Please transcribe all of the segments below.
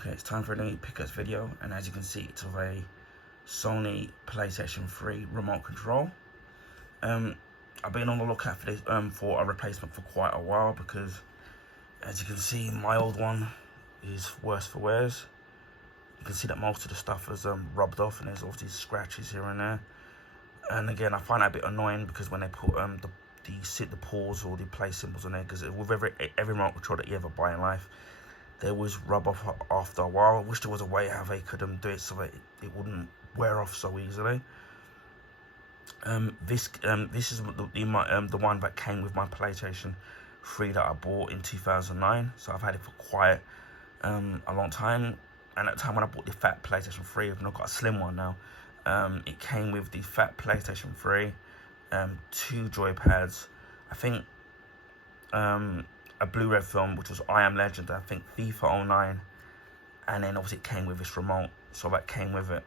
Okay, it's time for a new pickups video, and as you can see, it's of a Sony PlayStation 3 remote control. I've been on the lookout for this for a replacement for quite a while because, as you can see, my old one is worse for wears. You can see that most of the stuff has rubbed off, and there's obviously scratches here and there. And again, I find that a bit annoying because when they put the pause or the play symbols on there, because with every remote control that you ever buy in life, they always rub off after a while. I wish there was a way how they could do it so that it wouldn't wear off so easily. This is the one that came with my PlayStation 3 that I bought in 2009. So I've had it for quite a long time. And at the time when I bought the fat PlayStation 3, I've not got a slim one now. It came with the fat PlayStation 3, 2 joypads, I think a Blu-ray film, which was I Am Legend, I think FIFA 09, and then obviously it came with this remote, so that came with it.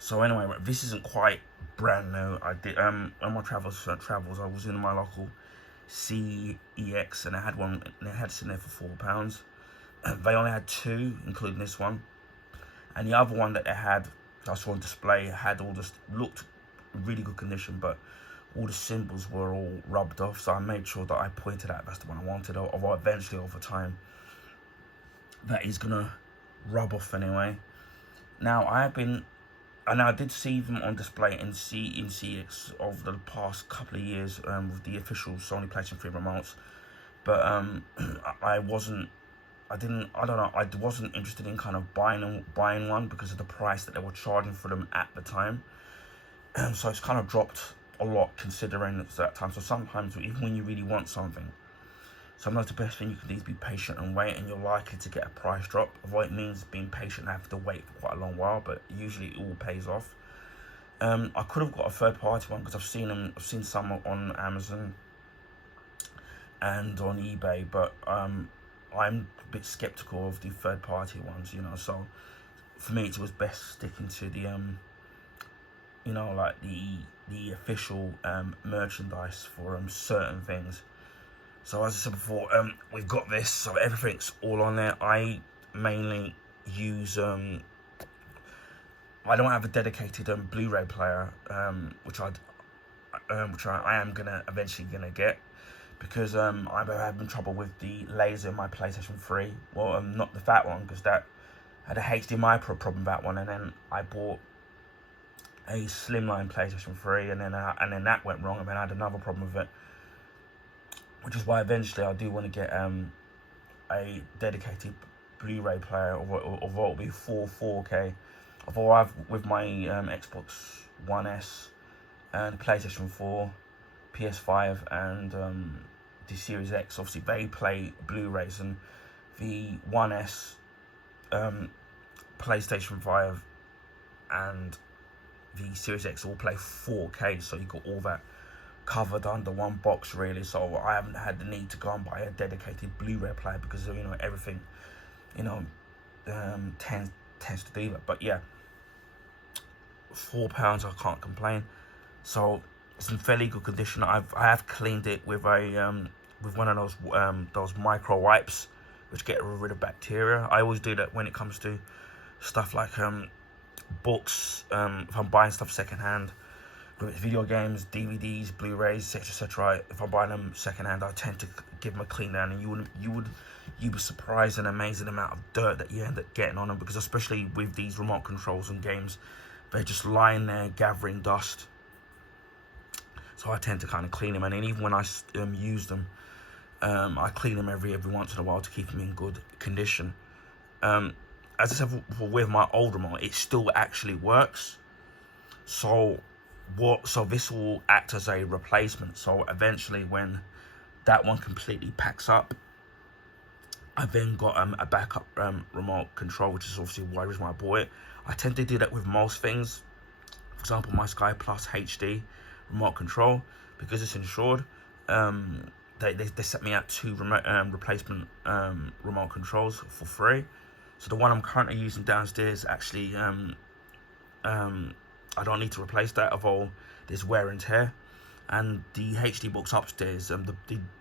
So anyway, this isn't quite brand new. I did on my travels, I was in my local CEX, and I had one, and they had it in there for £4. They only had 2, including this one, and the other one that they had, I saw on display, had all this, looked really good condition, but all the symbols were all rubbed off, so I made sure that I pointed out that's the one I wanted, although eventually over time that is gonna rub off anyway. Now I did see them on display in CEX over the past couple of years with the official Sony PlayStation 3 remotes, but I wasn't interested in kind of buying one because of the price that they were charging for them at the time. So it's kind of dropped a lot considering it's that time. So sometimes, even when you really want something, sometimes the best thing you can do is be patient and wait, and you're likely to get a price drop. Although it means being patient and have to wait for quite a long while, but usually it all pays off. I could have got a third-party one because I've seen some on Amazon and on eBay, but I'm a bit skeptical of the third-party ones, you know. So for me, it was best sticking to the like the official merchandise for certain things. So as I said before, we've got this, so everything's all on there. I mainly use I don't have a dedicated Blu-ray player, which I am eventually gonna get, because I'm having trouble with the laser in my PlayStation 3. Well, not the fat one, because that had a HDMI problem, that one, and then I bought a slimline PlayStation 3, and then that went wrong, and then I had another problem with it, which is why eventually I do want to get a dedicated Blu-ray player, or it'll be 4K. Although I've, with my Xbox One S and PlayStation 4, PS5, and the Series X, obviously they play Blu-rays, and the One S, PlayStation 5, and the Series X all play 4K, so you got all that covered under one box, really. So I haven't had the need to go and buy a dedicated Blu-ray player because everything tends to do that. But yeah, £4, I can't complain. So it's in fairly good condition. I have cleaned it with one of those micro wipes which get rid of bacteria. I always do that when it comes to stuff like books, if I'm buying stuff secondhand, whether it's video games, DVDs, Blu-rays, etc. If I'm buying them secondhand, I tend to give them a clean down, and you'd be surprised and amazed at the amount of dirt that you end up getting on them, because especially with these remote controls and games, they're just lying there gathering dust. So I tend to kind of clean them, and then even when I use them, I clean them every once in a while to keep them in good condition. As I said with my old remote, it still actually works. So this will act as a replacement. So eventually, when that one completely packs up, I then got a backup remote control, which is obviously why I bought it. I tend to do that with most things. For example, my Sky Plus HD remote control, because it's insured. They set me out 2 replacement remote controls for free. So the one I'm currently using downstairs, actually, I don't need to replace that, although there's wear and tear. and the HD box upstairs, the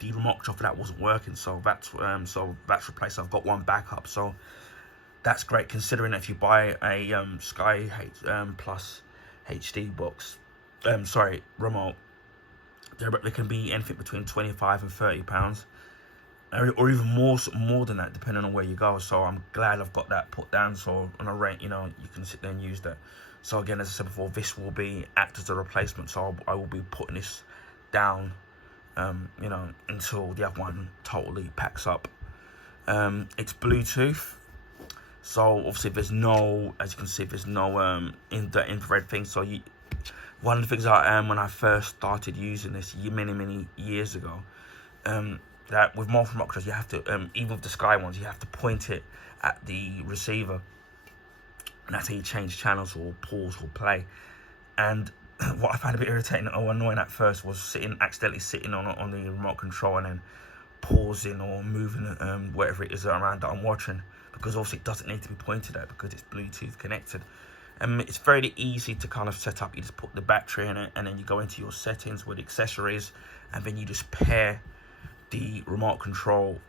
remote control for that wasn't working, so that's replaced. I've got one backup, so that's great considering if you buy a Sky Plus HD box, remote, they can be anything between £25 and £30, or even more than that, depending on where you go. So I'm glad I've got that put down. So on a rate, you can sit there and use that. So again, as I said before, this will act as a replacement. So I will be putting this down, until the other one totally packs up. It's Bluetooth. So obviously there's no, as you can see, there's no in the infrared thing. So one of the things when I first started using this many years ago, that with multiple remote controls, you have to, even with the Sky ones, you have to point it at the receiver, and that's how you change channels or pause or play. And what I found a bit irritating or annoying at first was accidentally sitting on the remote control and then pausing or moving whatever it is around that I'm watching, because obviously it doesn't need to be pointed at because it's Bluetooth connected. And it's very easy to kind of set up. You just put the battery in it, and then you go into your settings with accessories, and then you just pair the remote control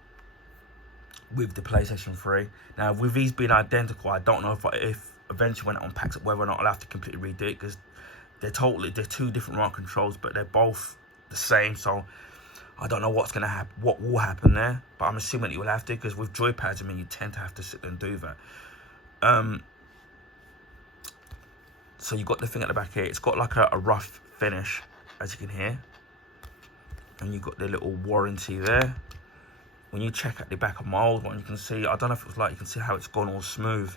with the PlayStation 3. Now, with these being identical, I don't know if eventually when it unpacks it, whether or not I'll have to completely redo it, because they're two different remote controls, but they're both the same. So I don't know what will happen there, but I'm assuming you will have to, because with joypads, I mean, you tend to have to sit there and do that. So you've got the thing at the back here. It's got like a rough finish, as you can hear. And you've got the little warranty there. When you check at the back of my old one, you can see, I don't know if it was like, you can see how it's gone all smooth.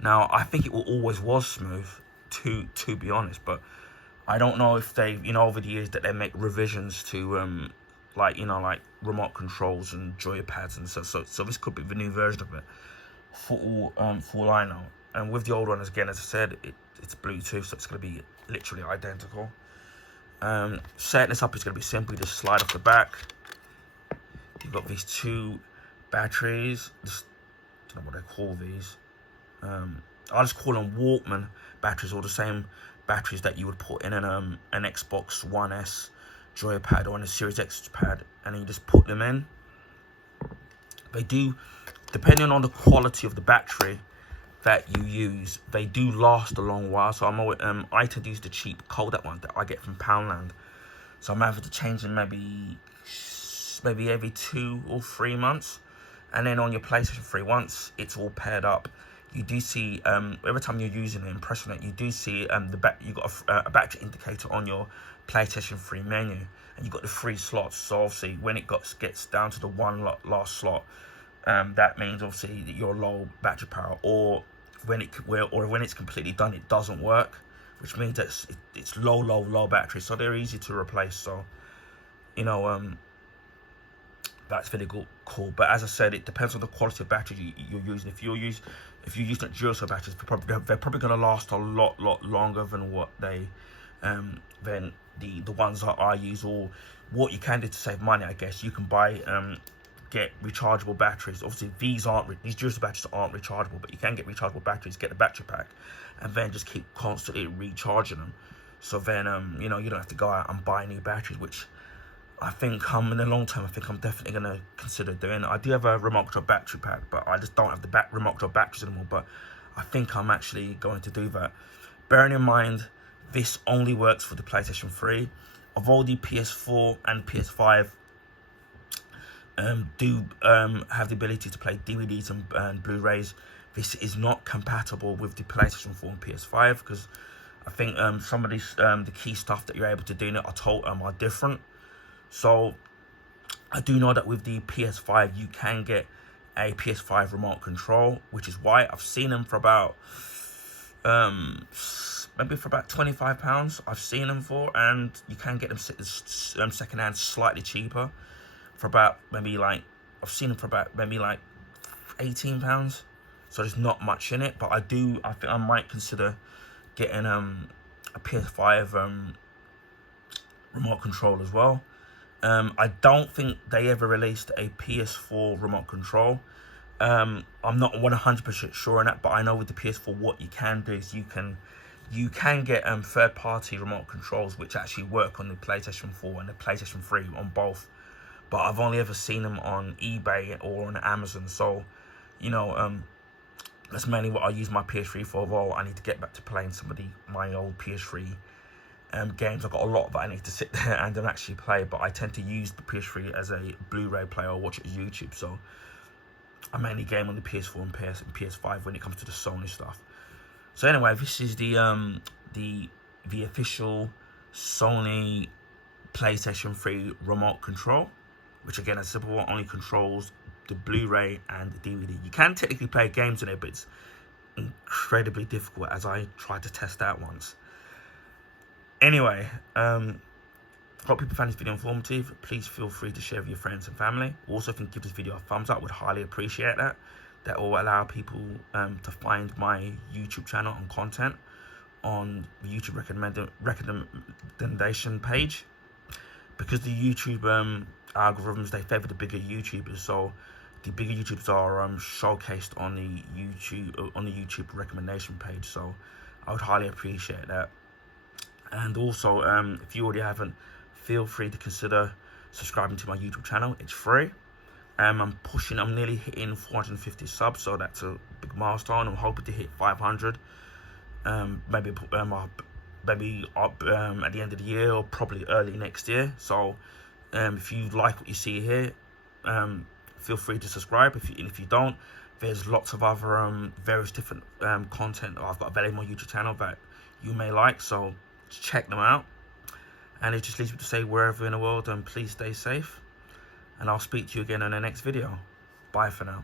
Now, I think it always was smooth, to be honest, but I don't know if they, over the years that they make revisions to, like remote controls and joypads and so this could be the new version of it, for all I know. And with the old one, again, as I said, it's Bluetooth, so it's going to be literally identical. Setting this up is going to be simple. You just slide off the back. You've got these two batteries. I don't know what they call these. I'll just call them Walkman batteries, or the same batteries that you would put in an Xbox One S joypad or in a Series X pad, and then you just put them in. They do, depending on the quality of the battery that you use, they do last a long while. So I tend to use the cheap Kodak ones that I get from Poundland. So I'm having to change them maybe every 2 or 3 months. And then on your PlayStation 3, once it's all paired up, you do see every time you're using it and pressing it, you do see you got a battery indicator on your PlayStation 3 menu, and you got the 3 slots. So obviously when it gets down to the last slot, that means obviously that you're low battery power, or when it's completely done, it doesn't work, which means that it's low battery. So they're easy to replace. So that's really cool. But as I said, it depends on the quality of battery you're using. If you're using Duracell batteries, they're probably going to last a lot longer than what than the ones that I use. Or what you can do to save money, I guess, you can buy get rechargeable batteries. Obviously, these Duracell batteries aren't rechargeable, but you can get rechargeable batteries. Get the battery pack, and then just keep constantly recharging them. So then you don't have to go out and buy new batteries, which I think in the long term, I think I'm definitely going to consider doing. I do have a remote control battery pack, but I just don't have the remote control batteries anymore. But I think I'm actually going to do that. Bearing in mind, this only works for the PlayStation 3. Although the PS4 and PS5 do have the ability to play DVDs and Blu-rays, this is not compatible with the PlayStation 4 and PS5, because I think some of these the key stuff that you're able to do in it are different. So I do know that with the PS5 you can get a PS5 remote control, which is why I've seen them for about maybe for about £25 I've seen them for, and you can get them second hand slightly cheaper for about I've seen them for about maybe like £18. So there's not much in it, but I think I might consider getting a PS5 remote control as well. I don't think they ever released a PS4 remote control. I'm not 100% sure on that, but I know with the PS4 what you can do is you can you can get third-party remote controls which actually work on the PlayStation 4 and the PlayStation 3 on both, but I've only ever seen them on eBay or on Amazon. So, you know, that's mainly what I use my PS3 for. Although I need to get back to playing some of my old PS3 games. I've got a lot that I need to sit there and actually play, but I tend to use the PS3 as a Blu-ray player or watch it on YouTube. So I mainly game on the PS4 and PS5 when it comes to the Sony stuff. So anyway, this is the official Sony PlayStation 3 remote control, which again, as simple one, only controls the Blu-ray and the DVD. You can technically play games in it, but it's incredibly difficult, as I tried to test out once. Anyway, hope people found this video informative. Please feel free to share with your friends and family. Also, if you can give this video a thumbs up, would highly appreciate that. That will allow people to find my YouTube channel and content on the YouTube recommendation page. Because the YouTube algorithms, they favor the bigger YouTubers, so the bigger YouTubers are showcased on the YouTube recommendation page. So I would highly appreciate that. And also, if you already haven't, feel free to consider subscribing to my YouTube channel. It's free. I'm nearly hitting 450 subs, so that's a big milestone. I'm hoping to hit 500, maybe at the end of the year or probably early next year. So if you like what you see here, feel free to subscribe. If you don't, there's lots of other various different content that I've got available on my YouTube channel that you may like, so check them out. And it just leaves me to say, wherever in the world, please stay safe. And I'll speak to you again in the next video. Bye for now.